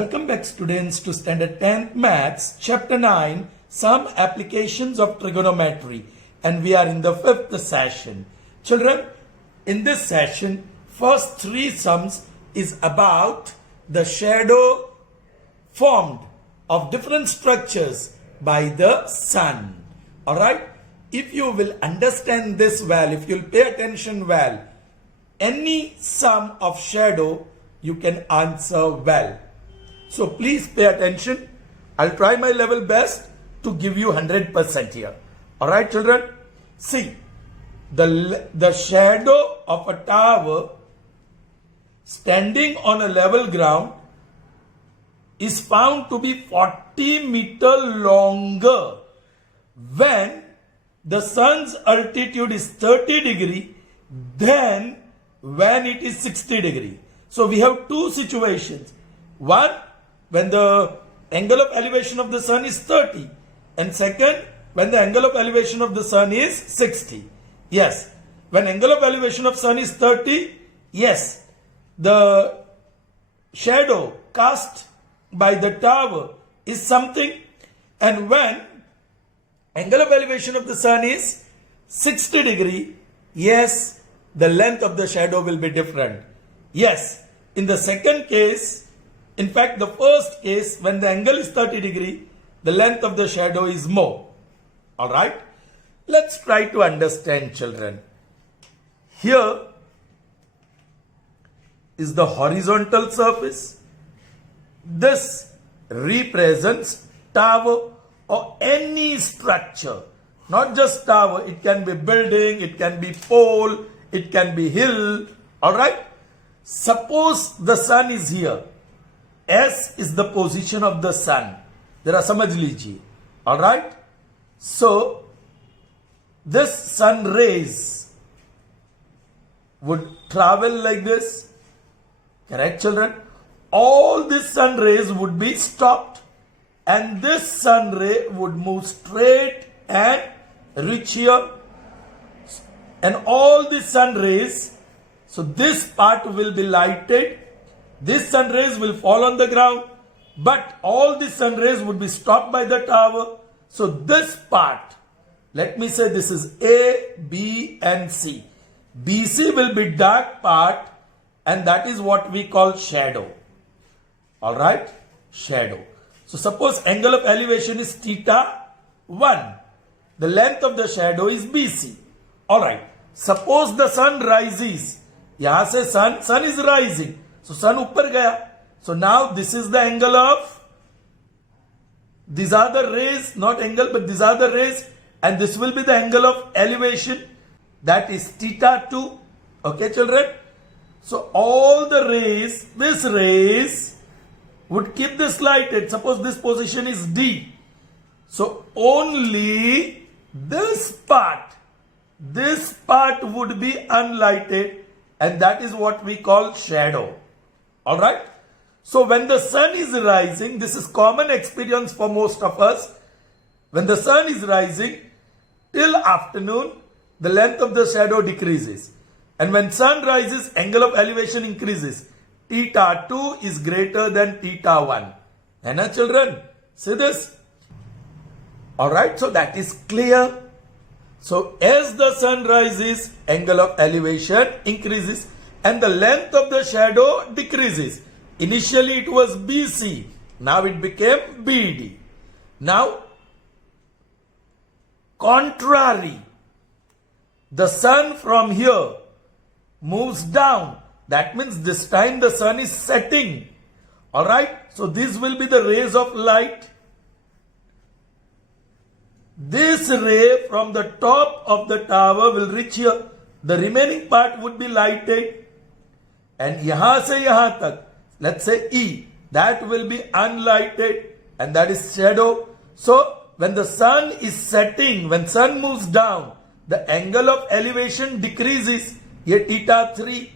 Welcome back students to Standard 10th Maths, Chapter 9, Some Applications of Trigonometry. And we are in the 5th session. Children, in this session, first three sums is about the shadow formed of different structures by the sun. Alright? If you will understand this well, if you'll pay attention well, any sum of shadow you can answer well. So please pay attention. I'll try my level best to give you 100% here. Alright children? See, the shadow of a tower standing on a level ground is found to be 40 meters longer when the sun's altitude is 30 degree than when it is 60 degree. So we have two situations. One, when the angle of elevation of the sun is 30, and second, when the angle of elevation of the sun is 60. Yes, when angle of elevation of sun is 30, yes, the shadow cast by the tower is something, and when angle of elevation of the sun is 60 degree, yes, the length of the shadow will be different. Yes, in the second case, in fact, the first case, when the angle is 30 degree, the length of the shadow is more. Alright? Let's try to understand, children. Here is the horizontal surface. This represents tower or any structure. Not just tower, it can be building, it can be pole, it can be hill. Alright? Suppose the sun is here. S is the position of the sun. Zara samajh lijiye. Alright? So, this sun rays would travel like this. Correct, children? All these sun rays would be stopped. And this sun ray would move straight and reach here. And all these sun rays, so this part will be lighted. These sun rays will fall on the ground, but all these sun rays would be stopped by the tower. So this part, let me say this is A, B and C. BC will be dark part, and that is what we call shadow. Alright? Shadow. So suppose angle of elevation is theta 1. The length of the shadow is BC. Alright. Suppose the sun rises. Yahan se sun is rising. So sun uppar gaya. So now this is the angle of, these are the rays, not angle, but these are the rays, and this will be the angle of elevation, that is theta 2. Okay children? So all the rays, this rays would keep this lighted. Suppose this position is D. So only this part would be unlighted, and that is what we call shadow. Alright? So when the sun is rising, this is common experience for most of us. When the sun is rising, till afternoon, the length of the shadow decreases. And when sun rises, angle of elevation increases. Theta 2 is greater than theta 1. And children, see this? Alright, so that is clear. So as the sun rises, angle of elevation increases and the length of the shadow decreases. Initially it was BC, now it became BD. Now, contrary, the sun from here moves down. That means this time the sun is setting. Alright, so these will be the rays of light. This ray from the top of the tower will reach here. The remaining part would be lighted. And yahan se yahan tak, let's say E, that will be unlighted, and that is shadow. So when the sun is setting, when sun moves down, the angle of elevation decreases. Here theta 3,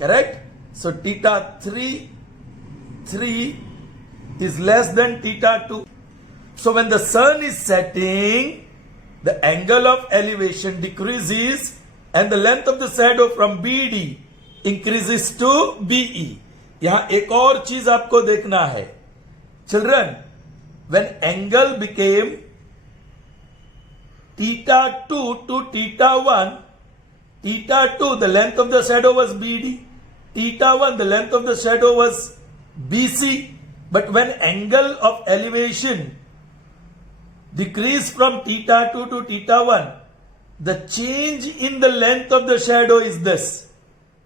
correct? So theta 3 is less than theta 2. So when the sun is setting, the angle of elevation decreases and the length of the shadow from BD increases to BE. यहां एक और चीज आपको देखना है children, when angle became θ2 to θ1, θ2 the length of the shadow was BD, θ1 the length of the shadow was BC, but when angle of elevation decreased from θ2 to θ1, the change in the length of the shadow is this.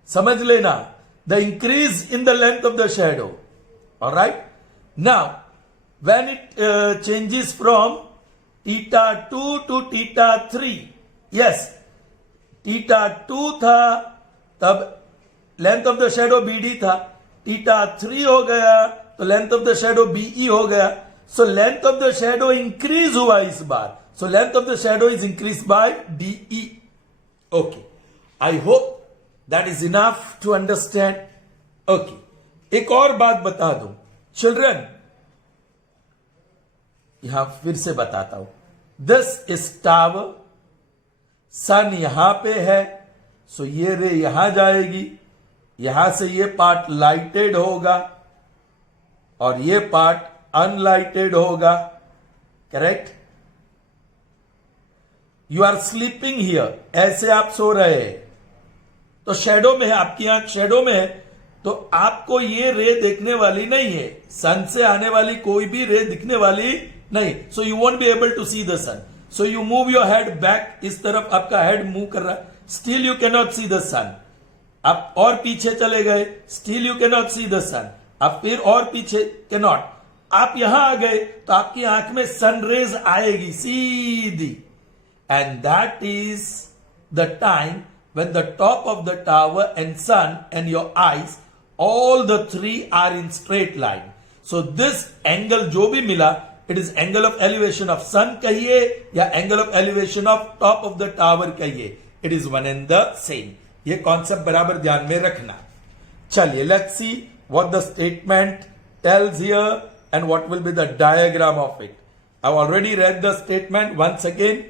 समझ लेना, the increase in the length of the shadow. All right. Now, when it changes from θ2 to θ3, yes, θ2 था तब length of the shadow BD था, θ3 हो गया तो length of the shadow BE हो गया. So length of the shadow increase हुआ इस बार. So length of the shadow is increase by DE. Okay, I hope that is enough to understand. Okay, एक और बात बता दूं चिल्ड्रन, यहां फिर से बताता हूं. दिस इज टावर, सन यहां पे है, सो ये रे यहां जाएगी, यहां से ये पार्ट लाइटेड होगा और ये पार्ट अनलाइटेड होगा. Correct. You are sleeping here, ऐसे आप सो रहे हैं तो शेडो में है, आपकी आंख शेडो में है, तो आपको ये रे देखने वाली नहीं है. सन से आने वाली कोई भी रे दिखने वाली नहीं. So you won't be able to see the sun. So you move your head back, इस तरफ आपका हेड मूव कर रहा है, still you can not see the sun. आप और पीछे चले गए, still you can not see the sun. आप फिर और पीछे कैन नॉट. आप यहां आ गए तो आपकी आंख में सनरेज आएगी सीधी. And that is the time when the top of the tower and sun and your eyes, all the three are in straight line. So this angle जो भी मिला, it is angle of elevation of sun कहिए या angle of elevation of top of the tower कहिए, it is one and the same. ये concept बराबर ध्यान में रखना. चलिए, let's see what the statement tells here and what will be the diagram of it. I've already read the statement once again.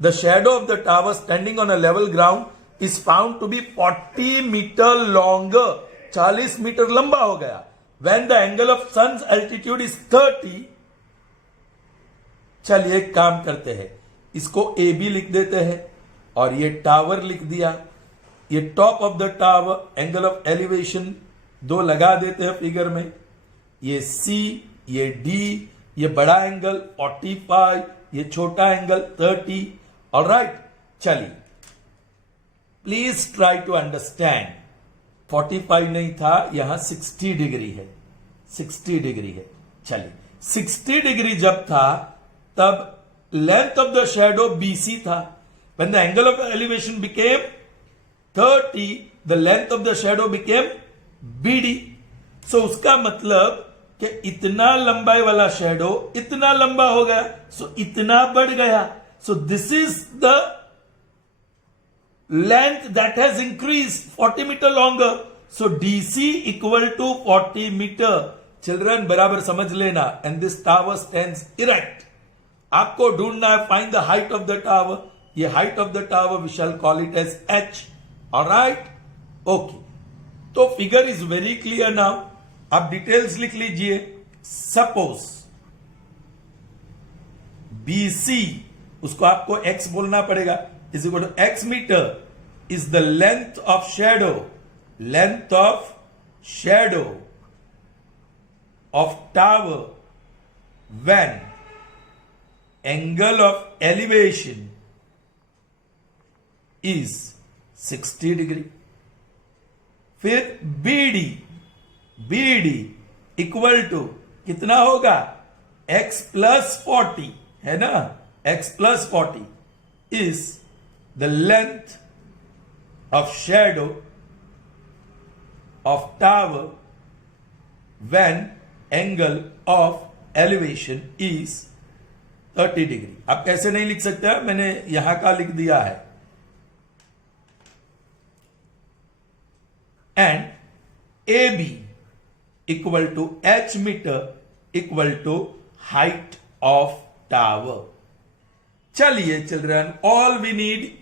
The shadow of the tower standing on a level ground is found to be 40 meter longer. 40 metre लंबा हो गया. When the angle of sun's altitude is 30. चलिए एक काम करते हैं, इसको AB लिख देते हैं और ये टावर लिख दिया. ये top of the tower, angle of elevation 2 लगा देते हैं फिगर में. ये C, ये D, ये बड़ा एंगल 45, ये छोटा एंगल 30. ऑलराइट, चलिए प्लीज ट्राई टू अंडरस्टैंड. 45 नहीं था, यहां 60 डिग्री है, 60 डिग्री है. चलिए, 60 डिग्री जब था तब length of the shadow BC था. When the angle of elevation became 30, the length of the shadow became BD. सो उसका मतलब कि इतना लंबाई वाला शेडो इतना लंबा हो गया, सो इतना बढ़ गया. So this is the length that has increased 40 meter longer. So DC equal to 40 meter. Children बराबर समझ लेना. And this tower stands erect. आपको ढूंढना है, find the height of the tower. ये height of the tower we shall call it as H. Alright? Okay. तो figure is very clear now. आप details लिख लीजिए. Suppose BC, उसको आपको X बोलना पड़ेगा, is equal to X meter is the length of shadow of tower when angle of elevation is 60 degree. फिर BD equal to कितना होगा? X plus 40 है ना, X plus 40 is the length of shadow of tower when angle of elevation is 30 degree. आप कैसे नहीं लिख सकते हैं, मैंने यहां का लिख दिया है. And AB equal to H meter equal to height of tower. चलिए children, all we need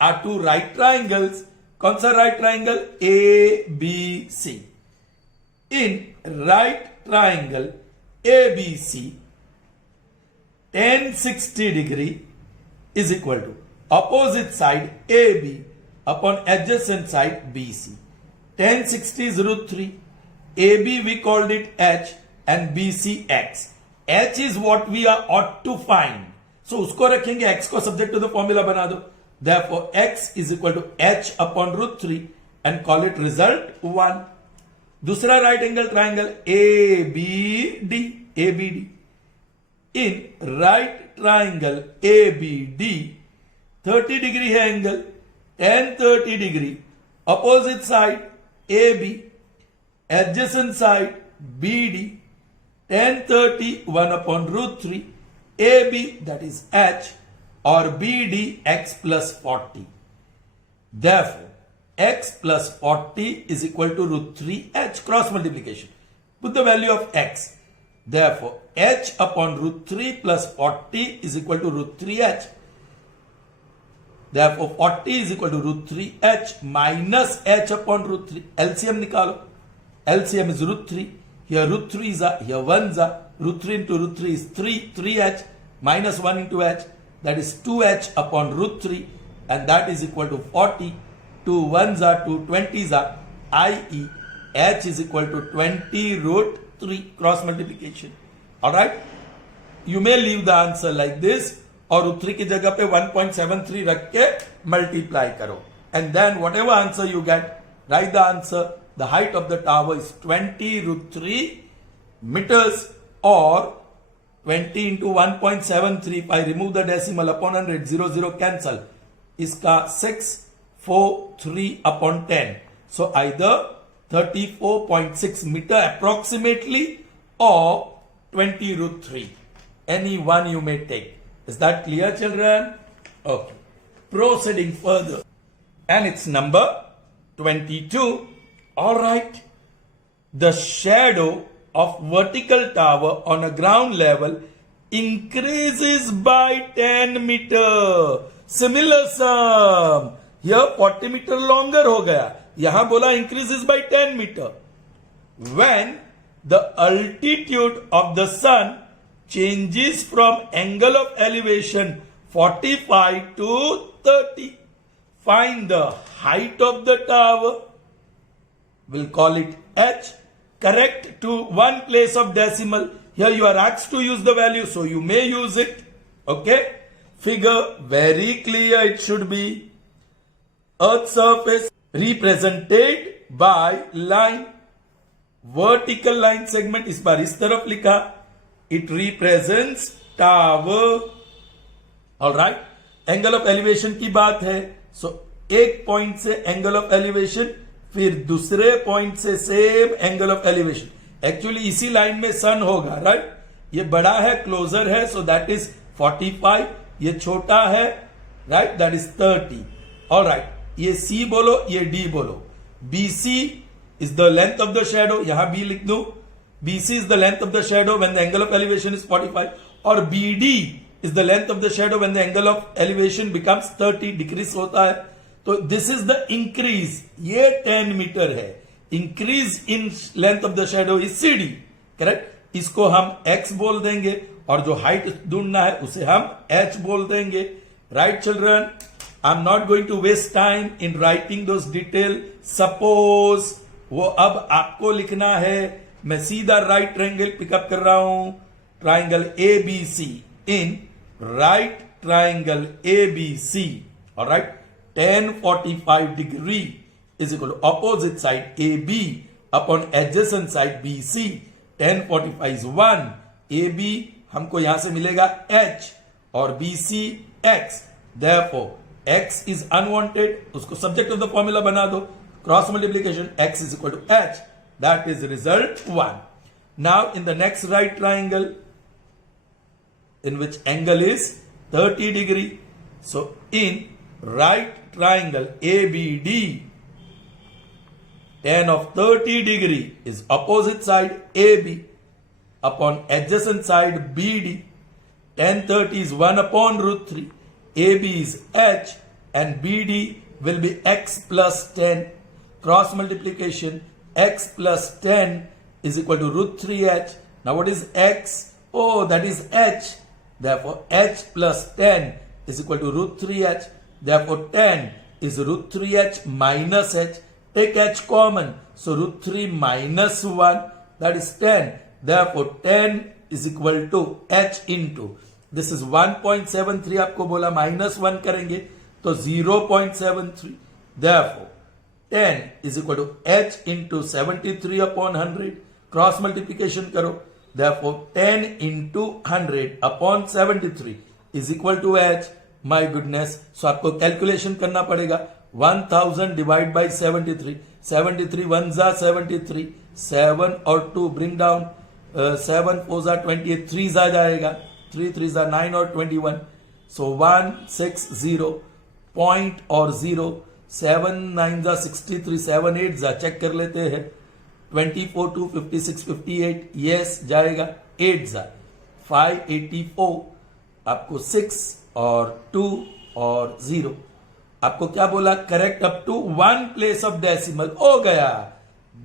are two right triangles. कौन सा right triangle? ABC. in right triangle ABC, tan 60 degree is equal to opposite side AB upon adjacent side BC. Tan 60 is root 3. AB we called it H and BC X. H is what we are ought to find. So उसको रखेंगे X को subject to the formula बना दो. Therefore X is equal to H upon root 3 and call it result 1. दूसरा right angle triangle ABD. In right triangle ABD 30 degree है angle, tan 30 degree, opposite side AB, adjacent side BD, tan 30 1 upon root 3, AB that is H or BD X plus 40. Therefore, X plus 40 is equal to root 3H, cross multiplication. Put the value of X. Therefore, H upon root 3 plus 40 is equal to root 3H. Therefore, 40 is equal to root 3H minus H upon root 3. LCM निकालो. LCM is root 3. Here root 3s are, here 1s are. Root 3 into root 3 is 3. 3H minus 1 into H. That is 2H upon root 3. And that is equal to 40. 2 1s are 2, 20s are. I.e. H is equal to 20 root 3, cross multiplication. Alright? You may leave the answer like this और root 3 की जगह पे 1.73 रख के multiply करो. And then whatever answer you get, write the answer. The height of the tower is 20 root 3 meters or 20 into 1.73. If I remove the decimal upon 100, 0 cancel. इसका 6, 4, 3 upon 10. So either 34.6 meter approximately or 20 root 3. Any one you may take. Is that clear, children? Okay. Proceeding further. And it's number 22. Alright. The shadow of vertical tower on a ground level increases by 10 meter. Similar sum. Here 40 meter longer हो गया. यहाँ बोला increases by 10 meter. When the altitude of the sun changes from angle of elevation 45 to 30. Find the height of the tower. We'll call it H. Correct to one place of decimal. Here you are asked to use the value, so you may use it. Okay? Figure very clear it should be. Earth's surface represented by line. Vertical line segment इस बार इस तरफ लिखा. It represents tower. Alright? Angle of elevation की बात है. So एक point से angle of elevation, फिर दूसरे पॉइंट से same angle of elevation. Actually इसी लाइन में सन होगा, राइट? ये बड़ा है, क्लोजर है, सो दैट इज 45. ये छोटा है, राइट? That is 30. ऑलराइट, ये सी बोलो, ये डी बोलो. BC is the length of the shadow. यहाँ B लिख दो. BC is the length of the shadow when the angle of elevation is 45. और BD is the length of the shadow when the angle of elevation becomes 30. Decrease होता है. तो this is the increase. ये 10 metre है. Increase in length of the shadow is CD. Correct? इसको हम X बोल देंगे और जो हाइट ढूंढना है उसे हम H बोल देंगे. Right children? I'm not going to waste time in writing those detail. Suppose वो अब आपको लिखना है. मैं सीधा राइट ट्रायंगल पिकअप कर रहा हूं. Triangle ABC. In right triangle ABC. Alright? Tan 45 degree is equal to opposite side AB upon adjacent side BC. Tan 45 is 1. AB हमको यहां से मिलेगा H और BC X. Therefore X is unwanted. उसको subject of the formula बना दो. Cross multiplication X is equal to H. That is result 1. Now in the next right triangle, in which angle is 30 degree. So in right triangle ABD, tan of 30 degree is opposite side AB upon adjacent side BD. Tan 30 is 1 upon root 3. AB is H and BD will be X plus 10. Cross multiplication X plus 10 is equal to root 3h. Now what is x? Oh, that is h. Therefore, h plus 10 is equal to root 3h. Therefore, 10 is root 3h minus h. Take h common. So, root 3 minus 1, that is 10. Therefore, 10 is equal to h into. This is 1.73 आपको बोला minus 1 करेंगे तो 0.73. Therefore, 10 is equal to h into 73 upon 100. Cross multiplication करो. Therefore, 10 into 100 upon 73 is equal to h. My goodness. So, आपको calculation करना पड़ेगा. 1000 divided by 73. 73 1s are 73. 7 और 2 bring down. 7 4s are 28. 3s आ जाएगा. 3 3s are 9 और 21. So, 160 point और 0. 7 9s are 63. 7 8s are check कर लेते हैं. 24 2 56 58. Yes जाएगा. 8s are 584. आपको 6 और 2 और 0. आपको क्या बोला? Correct up to 1 place of decimal हो गया.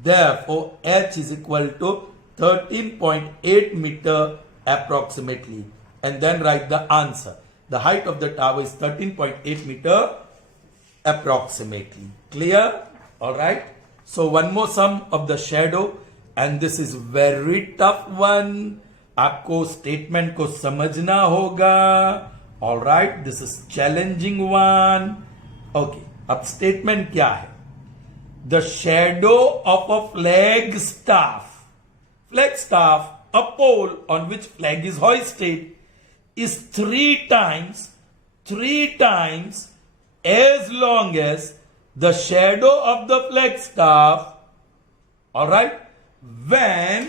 Therefore, h is equal to 13.8 meter approximately. And then write the answer. The height of the tower is 13.8 meter approximately. Clear? Alright. So one more sum of the shadow. And this is very tough one. आपको statement को समझना होगा. Alright. This is challenging one. Okay. अब statement क्या है? The shadow of a flagstaff. Flagstaff, a pole on which flag is hoisted, is three times as long as the shadow of the flagstaff, alright, when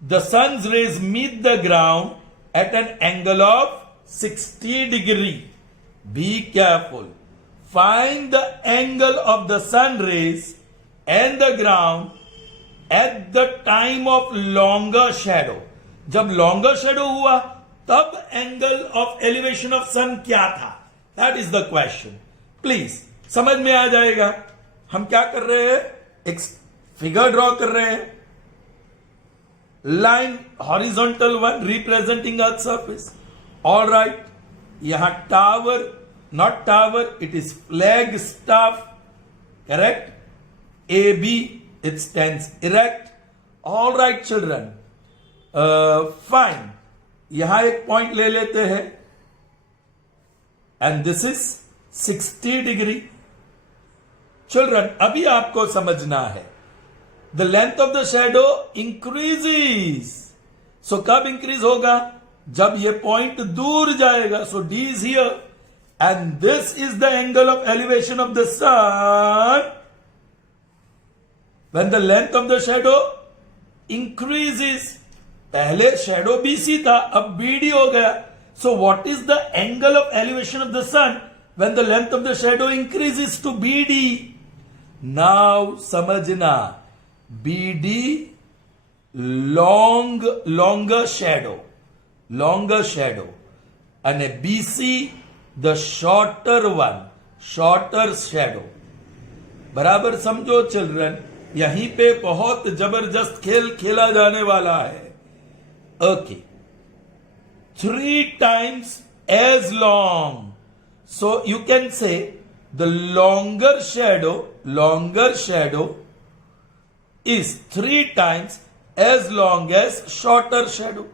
the sun's rays meet the ground at an angle of 60 degree. Be careful. Find the angle of the sun rays and the ground at the time of longer shadow. जब longer shadow हुआ तब angle of elevation of sun क्या था? That is the question. Please समझ में आ जाएगा. हम क्या कर रहे हैं? एक फिगर ड्रॉ कर रहे हैं. Line horizontal one representing earth surface. All right. यहाँ tower, not tower, it is flagstaff. Correct? AB, it stands erect. All right, children. Fine. यहां एक पॉइंट ले लेते हैं. And this is 60 degree. Children, अभी आपको समझना है. The length of the shadow increases. So कब increase होगा? जब ये पॉइंट दूर जाएगा. So D is here. And this is the angle of elevation of the sun. When the length of the shadow increases. पहले shadow BC था, अब BD हो गया. So what is the angle of elevation of the sun when the length of the shadow increases to BD? Now समझना. BD longer shadow. And a BC the shorter one, shorter shadow. बराबर समझो children. यहीं पे बहुत जबरदस्त खेल खेला जाने वाला है. Okay. 3 times as long. So you can say the longer shadow is 3 times as long as shorter shadow.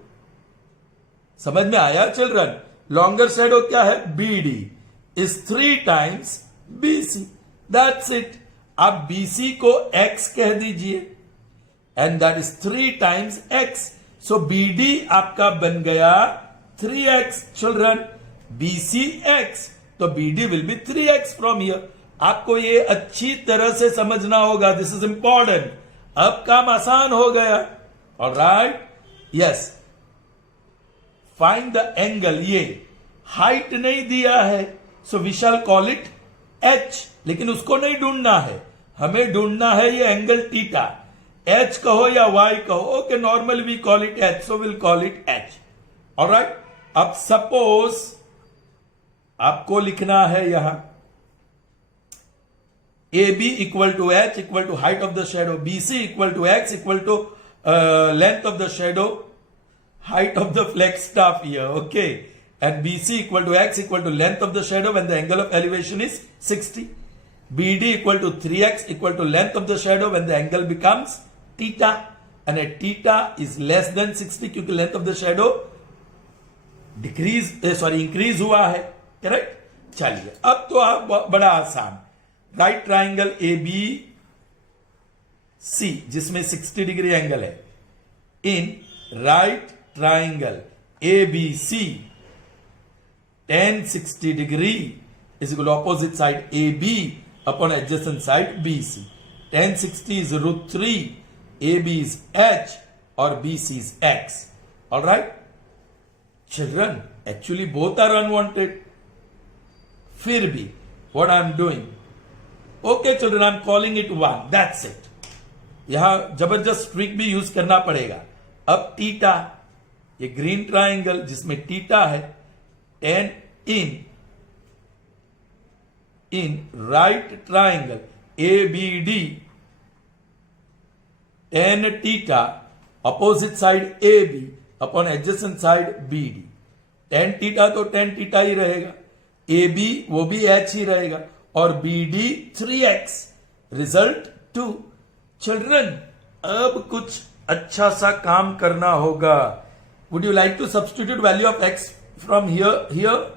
समझ में आया चिल्ड्रन? Longer shadow क्या है? BD is 3 times BC. That's it. आप BC को X कह दीजिए. And that is 3 times X. So BD आपका बन गया 3x. Children, BC X. तो BD will be 3x from here. आपको ये अच्छी तरह से समझना होगा. This is important. अब काम आसान हो गया. Alright? Yes. Find the angle. ये हाइट नहीं दिया है. So we shall call it H. लेकिन उसको नहीं ढूंढना है. हमें ढूंढना है ये एंगल थीटा. H कहो या Y कहो. Okay, normally we call it H. So we'll call it H. Alright? अब suppose आपको लिखना है यहां AB equal to H equal to height of the shadow, BC equal to X equal to length of the shadow, height of the flagstaff here, okay, and BC equal to X equal to length of the shadow when the angle of elevation is 60. BD equal to 3x equal to length of the shadow when the angle becomes theta, and a theta is less than 60 क्योंकि length of the shadow increase हुआ है, correct. चलिए अब तो आप बड़ा आसान, right triangle A B C जिसमें 60 डिग्री एंगल है, in right triangle A B C tan 60 degree is equal to opposite side AB upon adjacent side BC. Tan 60 is √3, AB is H or BC is X. Alright? Children, actually both are unwanted. फिर भी, what I am doing? Okay children, I am calling it 1. That's it. यहां जबरदस्त trick भी use करना पड़ेगा। अब theta, ये green triangle जिसमें थीटा है, tan in right triangle ABD, tan theta opposite side AB upon adjacent side BD. tan theta तो tan theta ही रहेगा, AB वो भी H ही रहेगा, और BD 3x, रिजल्ट 2। चिल्ड्रन अब कुछ अच्छा सा काम करना होगा। Would you like to substitute value of x from here?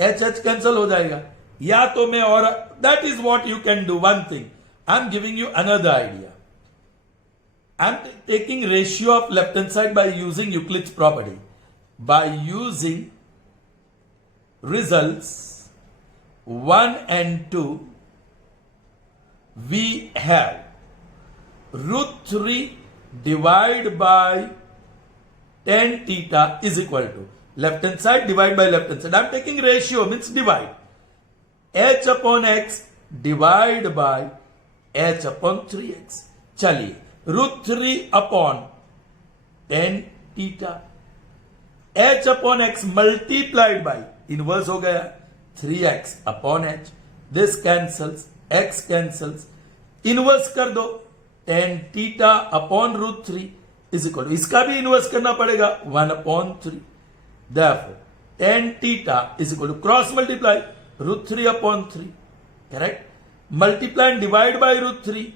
H H cancel हो जाएगा, या तो मैं, और that is what you can do. One thing, I am giving you another idea. I am taking ratio of left hand side by using Euclid's property, by using results 1 and 2 we have √3 divided by tan theta is equal to left hand side divide by left hand side. I am taking ratio, means divide. H upon x divide by H upon 3x. चलिए, √3 upon tan theta, H upon x multiplied by, inverse हो गया, 3x upon H. This cancels, x cancels, inverse कर दो, tan theta upon √3 is equal to, इसका भी inverse करना पड़ेगा, 1 upon 3. Therefore, tan theta is equal to, cross multiply, √3 upon 3. Correct? Multiply and divide by √3.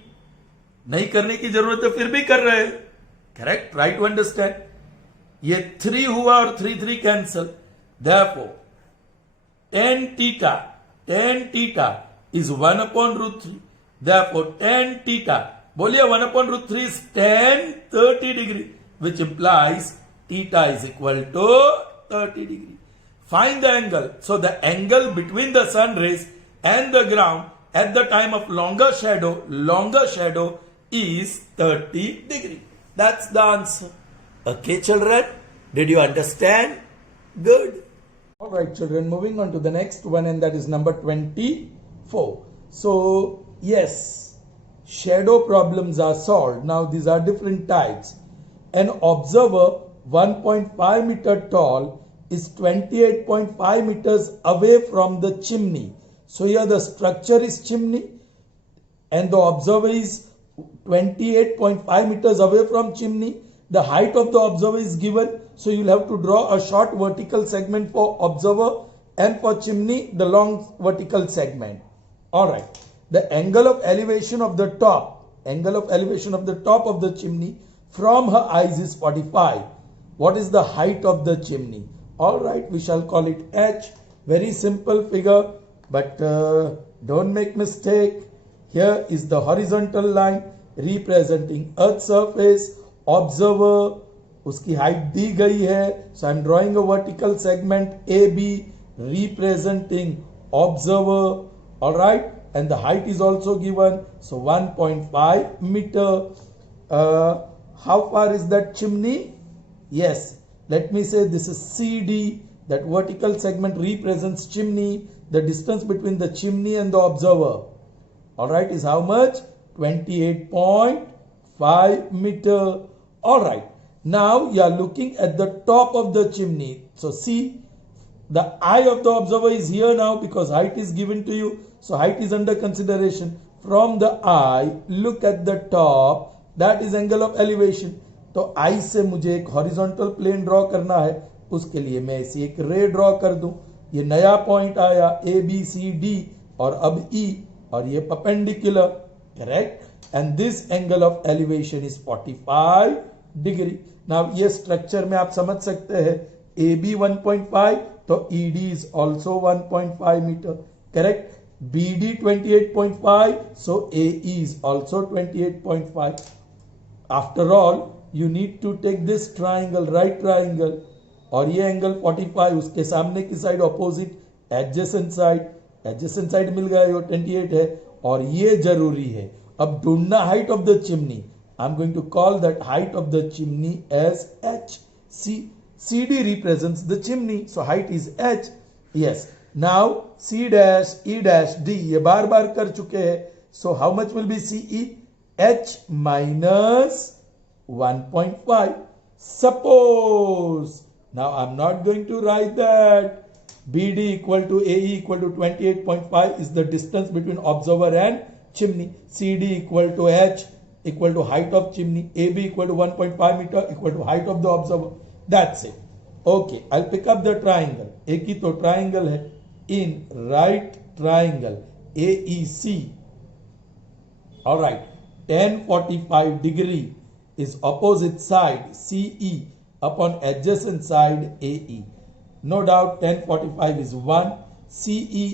नहीं करने की जरूरत है, फिर भी कर रहे हैं। Correct? Try to understand. ये 3 हुआ और 3 cancel. Therefore, tan theta is 1 upon √3. Therefore, tan theta, बोलिए 1 upon √3 is tan 30 degree, which implies theta is equal to 30 degree. Find the angle. So the angle between the sun rays and the ground at the time of longer shadow is 30 degree. That's the answer. Okay children, did you understand? Good. Alright children, moving on to the next one, and that is number 24. So yes, shadow problems are solved. Now these are different types. An observer 1.5 meter tall is 28.5 meters away from the chimney. So here the structure is chimney and the observer is 28.5 meters away from chimney. The height of the observer is given. So you'll have to draw a short vertical segment for observer and for chimney the long vertical segment. Alright. The angle of elevation of the top of the chimney from her eyes is 45. What is the height of the chimney? Alright, we shall call it H. Very simple figure, but don't make mistake. Here is the horizontal line representing Earth's surface. Observer, उसकी height दी गई है. So I am drawing a vertical segment AB representing observer. Alright, and the height is also given. So 1.5 meter. How far is that chimney? Yes, let me say this is CD. That vertical segment represents chimney. The distance between the chimney and the observer, alright, is how much? 28.5 meter. Alright, now you are looking at the top of the chimney. So see, the eye of the observer is here now because height is given to you. So height is under consideration. from the eye, look at the top, that is angle of elevation. तो आई से मुझे एक horizontal plane draw करना है, उसके लिए मैं इसे एक रे ड्रॉ कर दूं. ये नया पॉइंट आया ए बी सी डी और अब ई, और ये perpendicular, correct. And this angle of elevation is 45 degree. Now ये स्ट्रक्चर में आप समझ सकते हैं, ए बी 1.5 तो E D is also 1.5 metre, correct. BD 28.5, so AE is also 28.5. After all, you need to take this triangle, right triangle, और ये angle 45, उसके सामने की साइड ऑपोजिट एडजेसेंट साइड मिल गया, ये 28 है, और ये जरूरी है. अब ढूंढना height of the chimney. I am going to call that height of the chimney as H. CD represents the chimney, so height is H. Yes. Now C dash E dash D ये बार बार कर चुके हैं. So how much will be CE? H minus 1.5. Suppose, now I'm not going to write that. BD equal to AE equal to 28.5 is the distance between observer and chimney. CD equal to H equal to height of chimney. AB equal to 1.5 meter equal to height of the observer. That's it. Okay, I'll pick up the triangle. एक ही तो triangle है. In right triangle AEC, all right, tan 45 degree is opposite side CE upon adjacent side AE. No doubt tan 45 is 1, CE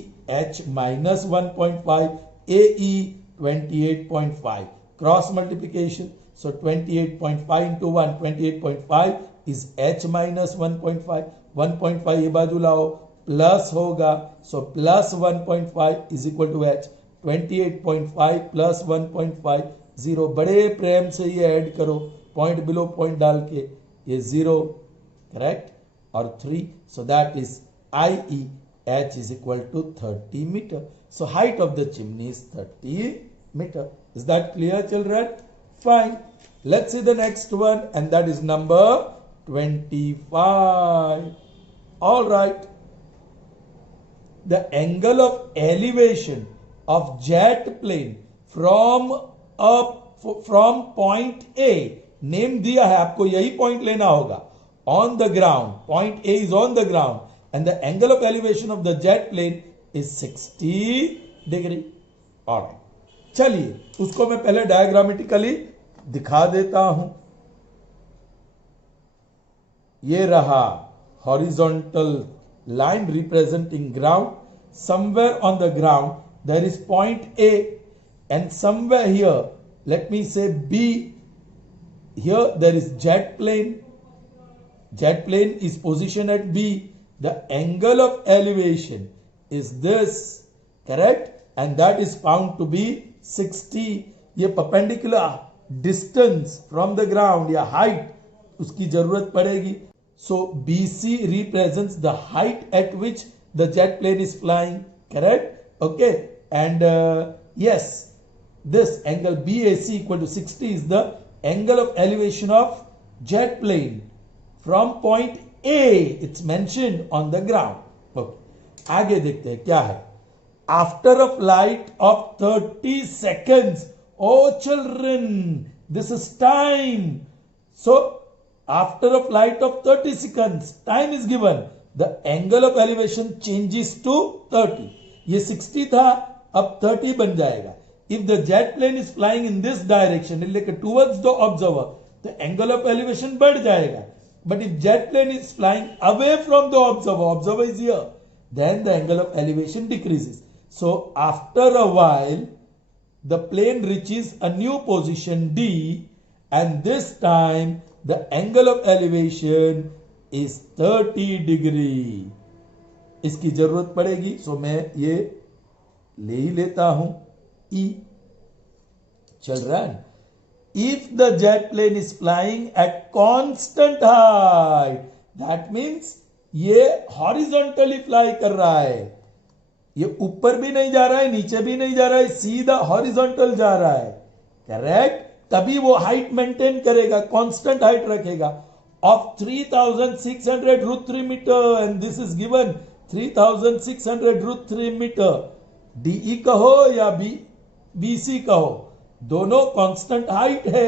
H minus 1.5, AE 28.5. Cross multiplication, so 28.5 into 1, 28.5 is H minus 1.5. 1.5 ये बाजू लाओ, plus होगा, so plus 1.5 is equal to H. 28.5 plus 1.5 0. बड़े प्रेम से ये add करो, point below point डाल के, ये 0, करेक्ट, और 3, so that is IE H is equal to 30 metre. So height of the chimney is 30 metre. Is that clear children? Fine. Let's see the next one, and that is number 25. All right. The angle of elevation of jet plane from point A, name दिया है आपको, यही point लेना होगा, on the ground, point A is on the ground, and the angle of elevation of the jet plane is 60 degree. alright, चलिए उसको मैं पहले डायग्रामेटिकली दिखा देता हूं. ये रहा horizontal line representing ground. Somewhere on the ground there is point A, and somewhere here, let me say B, here there is jet plane. Jet plane is positioned at B. The angle of elevation is this, correct, and that is found to be 60. ये perpendicular distance from the ground या height उसकी जरूरत पड़ेगी. So BC represents the height at which the jet plane is flying, correct? Okay, and yes, this angle BAC equal to 60 is the angle of elevation of jet plane from point A. It's mentioned on the ground. Okay, आगे देखते हैं क्या है. After a flight of 30 seconds, oh children, this is time. So after a flight of 30 seconds, time is given. The angle of elevation changes to 30. ये 60 था, अब 30 बन जाएगा. If the jet plane is flying in this direction, like towards the observer, the angle of elevation बढ़ जाएगा. But if jet plane is flying away from the observer is here, then the angle of elevation decreases. So after a while, the plane reaches a new position D, and this time the angle of elevation is 30 degree. इसकी जरूरत पड़ेगी, सो मैं ये ले ही लेता हूं E. Children, if the jet plane is flying at constant height, that means ये horizontally fly कर रहा है. ये ऊपर भी नहीं जा रहा है, नीचे भी नहीं जा रहा है, सीधा हॉरिजॉन्टल जा रहा है, करेक्ट. तभी वो हाइट मेंटेन करेगा, कांस्टेंट हाइट रखेगा of 3600 root 3 meter, and this is given 3600 root 3 meter. DE कहो या BC कहो, दोनों कांस्टेंट हाइट है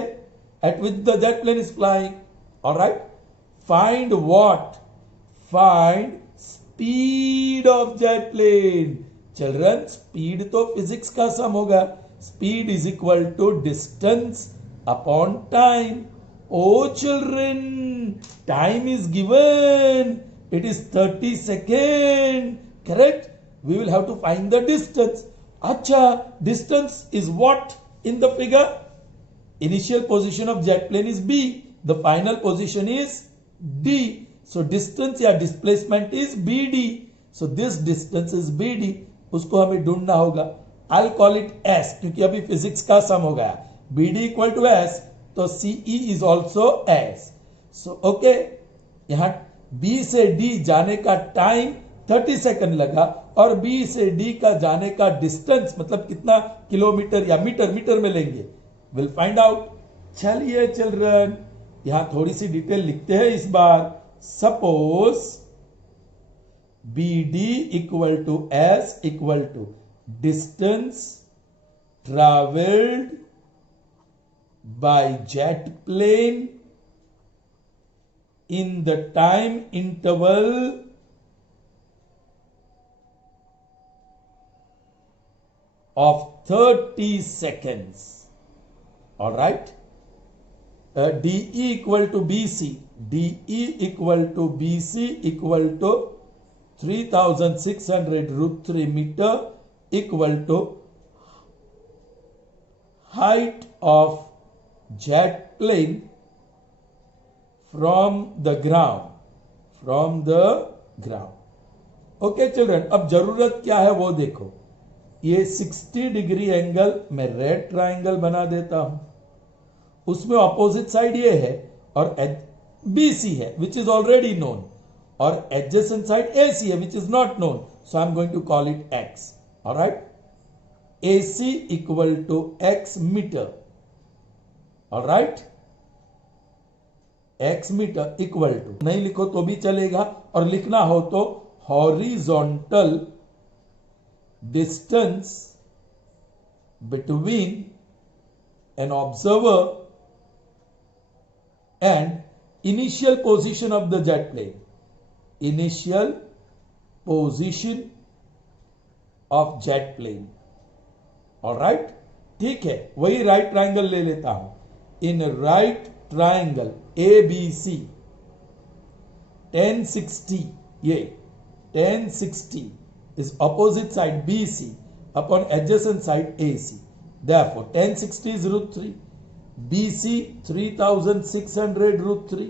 at which the jet plane is flying. All right. Find what? Find speed of jet plane. Children, speed तो physics का सम होगा. Speed is equal to distance upon time. Oh children, time is given. It is 30 seconds. Correct? We will have to find the distance. Acha, distance is what in the figure? Initial position of jet plane is B. The final position is D. So distance या displacement is BD. So this distance is BD. उसको हमें ढूंढना होगा. I'll call it S क्योंकि अभी physics का सम हो गया. BD equal to S तो CE is also S. So okay, यहाँ B से D जाने का टाइम 30 सेकंड लगा और B से D का जाने का डिस्टेंस मतलब कितना किलोमीटर या मीटर में लेंगे. Will find out. चलिए चिल्ड्रन, यहां थोड़ी सी डिटेल लिखते हैं इस बार. Suppose BD equal to S equal to distance travelled by jet plane in the time interval of 30 seconds. All right. DE equal to BC. DE equal to BC equal to 3600 root 3 meter equal to height of jet plane from the ground. From the ground. Okay children, अब जरूरत क्या है वो देखो. ये 60 degree angle मैं red triangle बना देता हूं. उसमें ऑपोजिट साइड ये है और BC है विच इज ऑलरेडी नोन और एडजेसेंट साइड AC है which is not known. So I am going to call it X. Alright. AC equal to X metre. Alright. X metre equal to, नहीं लिखो तो भी चलेगा और लिखना हो तो horizontal distance between an observer and initial position of the jet plane. Initial position of jet plane. All right? ठीक है, वही राइट ट्राइंगल ले लेता हूं. इन राइट ट्राइंगल ABC 1060, ये 1060 is opposite side BC upon adjacent side AC. Therefore, 1060 is root 3. BC 3600 root 3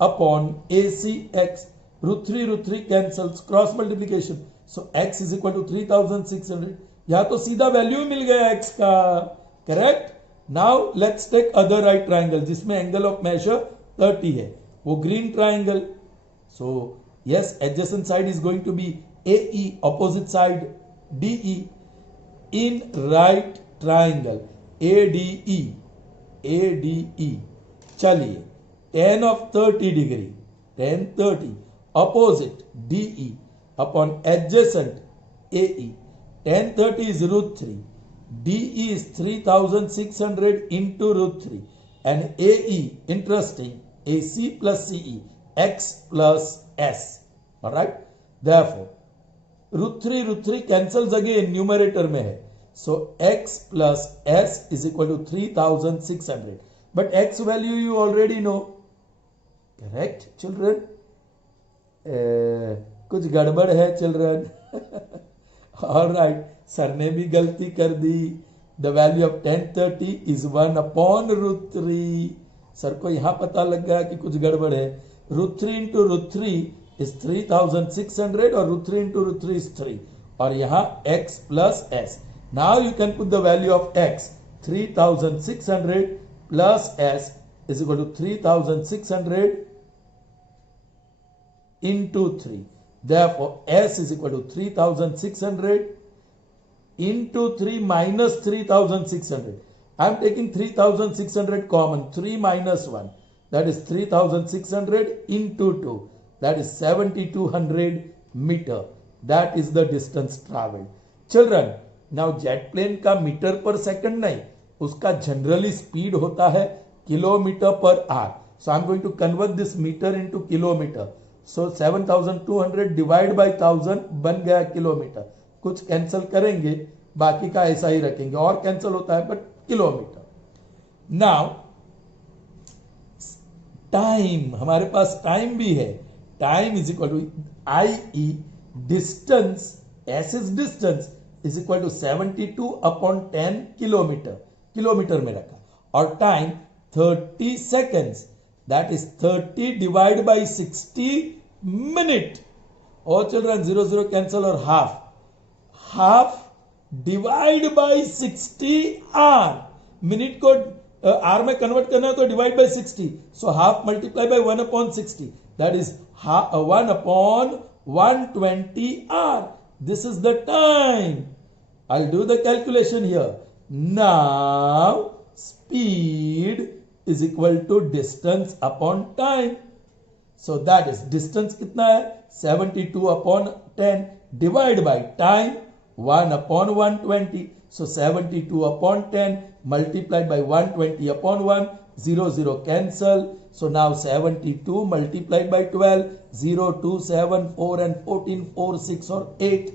upon AC X. Root 3 cancels. Cross multiplication. So X is equal to 3600. यहाँ तो सीधा वैल्यू मिल गया X का. Correct? Now let's take other right triangle जिसमें angle of measure 30 है. वो green triangle. So yes, adjacent side is going to be AE, opposite side DE. In right triangle ADE. चलिए, tan of 30 degree, tan 30 opposite DE upon adjacent AE. Tan 30 is root 3. DE is 3600 into root 3 and AE, interesting, AC plus CE, X plus S. All right. Therefore root three cancels again, numerator में है. So x plus s is equal to 3600. But x value you already know. Correct children? कुछ गड़बड़ है children. Alright, sir ने भी गलती कर दी. The value of 1030 is 1 upon root 3. Sir को यहां पता लग गया कि कुछ गड़बड़ है. रूट 3 इंटू रूट 3 is 3600 और root 3 into root 3 is 3 और यहां x plus s. Now you can put the value of x. 3600 plus s is equal to 3600 into 3. Therefore s is equal to 3600 into 3 minus 3600. I am taking 3600 common. 3 minus 1, that is 3600 into 2. That is 7200 meter. That is the distance traveled. Children, now jet plane का metre per second नहीं, उसका generally speed होता है kilometre per hour. So I am going to convert this metre into kilometre. So 7200 divide by 1000 बन गया kilometre. कुछ cancel करेंगे, बाकी का ऐसा ही रखेंगे, और कैंसिल होता है बट किलोमीटर. नाउ टाइम, हमारे पास टाइम भी है. Time is equal to I E distance, S is distance is equal to 72 upon 10 kilometre, kilometre में रखा. और time 30 seconds, that is 30 divide by 60 minute. और चिल्ड्रन 0 0 कैंसल और half divide by 60 hour. Minute को hour में convert करना है तो divide by 60. So half multiply by 1 upon 60, that is 1 upon 120 are. This is the time. I'll do the calculation here. Now, speed is equal to distance upon time. So that is distance कितना है? 72 upon 10 divide by time 1 upon 120. So 72 upon 10 multiplied by 120 upon 1. 0 0 cancel. So now 72 multiplied by 12. 0 2 7 4 and 14 4 6 or 8.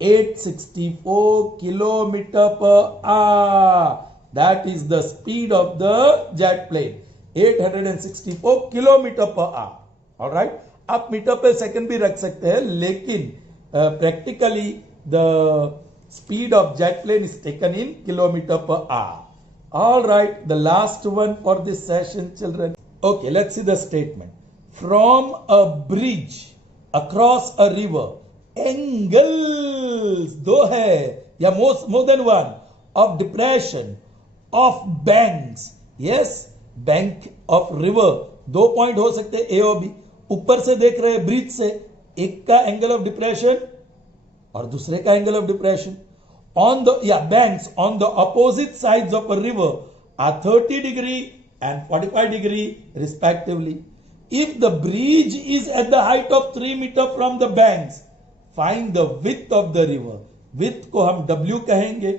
864 kilometer per hour. That is the speed of the jet plane. 864 kilometer per hour. All right. आप metre पे second भी रख सकते हैं, लेकिन practically the speed of jet plane is taken in kilometer per hour. All right. The last one for this session, children. Okay. Let's see the statement. From a bridge across a river, angles दो है या more than one of depression of banks. Yes, bank of river, दो point हो सकते हैं ए और B. ऊपर से देख रहे हैं ब्रिज से, एक का एंगल ऑफ डिप्रेशन और दूसरे का angle of depression. On the banks on the opposite sides of a river are 30 degree and 45 degree respectively. If the bridge is at the height of 3 metre from the banks, find the width of the river. Width को हम W कहेंगे.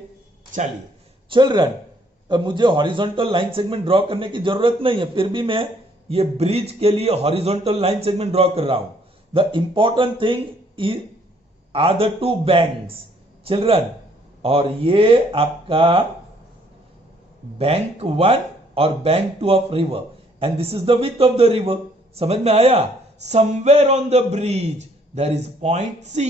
चलिए children, मुझे horizontal line segment draw करने की जरूरत नहीं है, फिर भी मैं ये ब्रिज के लिए हॉरिजॉन्टल लाइन सेगमेंट ड्रॉ कर रहा हूं. The important thing are the two banks children, और ये आपका बैंक 1 और bank 2 of river, and this is the width of the river. समझ में आया? Somewhere on the bridge there is point C.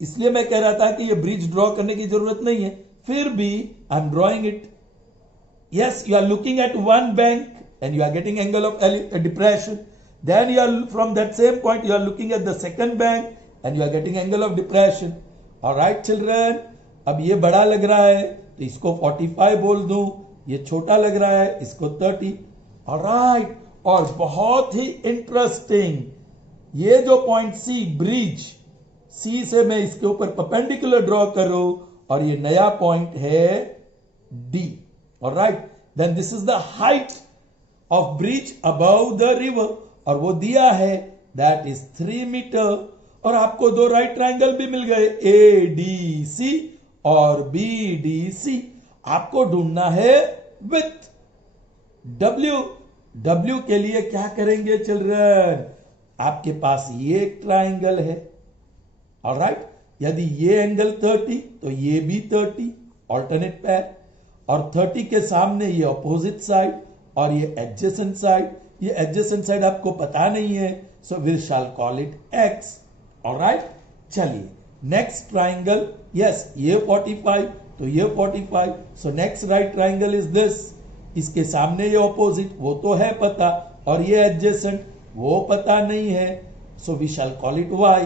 इसलिए मैं कह रहा था कि ये ब्रिज ड्रॉ करने की जरूरत नहीं है, फिर भी I am drawing it. Yes, you are looking at one bank and you are getting angle of depression. Then you are from that same point you are looking at the second bank and you are getting angle of depression. All right children, अब ये बड़ा लग रहा है तो इसको 45 बोल दूं, ये छोटा लग रहा है इसको 30. All right, और बहुत ही इंटरेस्टिंग, ये जो पॉइंट सी ब्रिज, सी से मैं इसके ऊपर परपेंडिकुलर ड्रॉ करूं और ये नया पॉइंट है D. All right, then this is the height of bridge above the river, और वो दिया है that is 3 मीटर. और आपको दो राइट ट्रायंगल भी मिल गए, ADC और BDC. आपको ढूंढना है विड्थ W. W के लिए क्या करेंगे चिल्ड्रन? आपके पास ये एक ट्रायंगल है. ऑलराइट, यदि ये एंगल 30 तो ये भी 30, ऑल्टरनेट पैर, और 30 के सामने ये अपोजिट साइड और ये एडजेसेंट साइड. ये एडजेसेंट साइड आपको पता नहीं है, so we shall call it x. Alright, चलिए नेक्स्ट ट्राइंगल. यस, ये 45 तो ये 45. So next right triangle is this. इसके सामने ये ऑपोजिट, वो तो है पता, और ये एडजेसेंट वो पता नहीं है, so we shall call it y.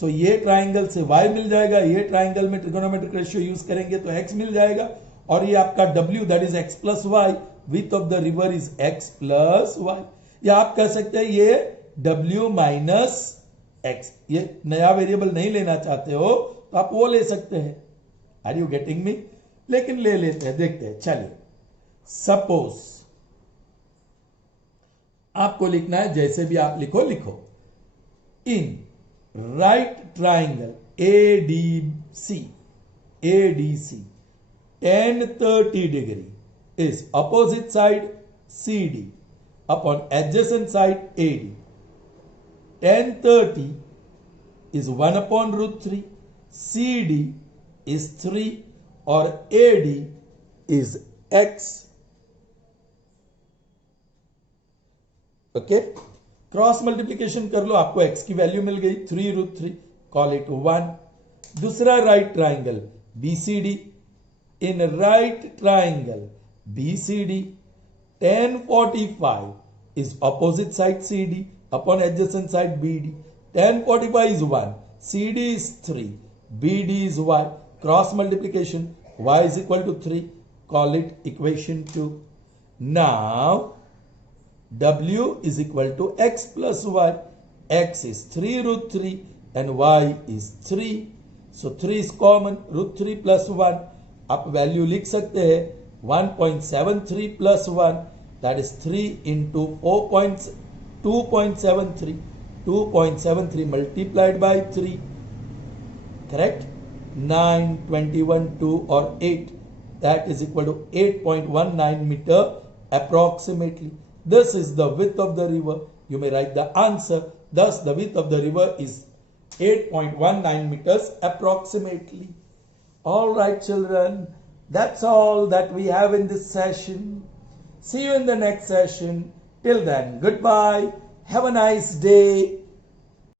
So ये ट्राइंगल से y मिल जाएगा, ये ट्राइंगल में ट्रिगोनोमेट्रिक रेशियो यूज करेंगे तो x मिल जाएगा, और ये आपका w that is x plus y. Width of the river is x plus y. या आप कह सकते हैं ये w माइनस x. ये नया वेरिएबल नहीं लेना चाहते हो तो आप वो ले सकते हैं. Are you getting me? लेकिन ले लेते हैं, देखते हैं. चलिए, सपोज आपको लिखना है, जैसे भी आप लिखो लिखो. इन right triangle ADC ADC. Tan 30 degree is opposite side CD upon adjacent side AD. Tan 30 is 1 upon root 3. CD is 3 or AD is X. Okay, cross multiplication कर लो, आपको x की वैल्यू मिल गई 3 रूट 3, कॉल इट 1. दूसरा right triangle BCD. In right triangle BCD, tan 45 is opposite side CD upon adjacent side BD. Tan 45 is 1, CD is 3, BD is y. Cross multiplication, y is equal to 3, call it equation 2. Now W is equal to x plus y. X is 3 root 3 and y is 3. So 3 is common, root 3 plus 1. आप value लिख सकते हैं 1.73 plus 1, that is 3 into 2.73. 2.73 multiplied by 3, correct? 9, 21, 2 or 8, that is equal to 8.19 meter approximately. This is the width of the river. You may write the answer. Thus, the width of the river is 8.19 meters approximately. All right, children. That's all that we have in this session. See you in the next session. Till then, goodbye. Have a nice day.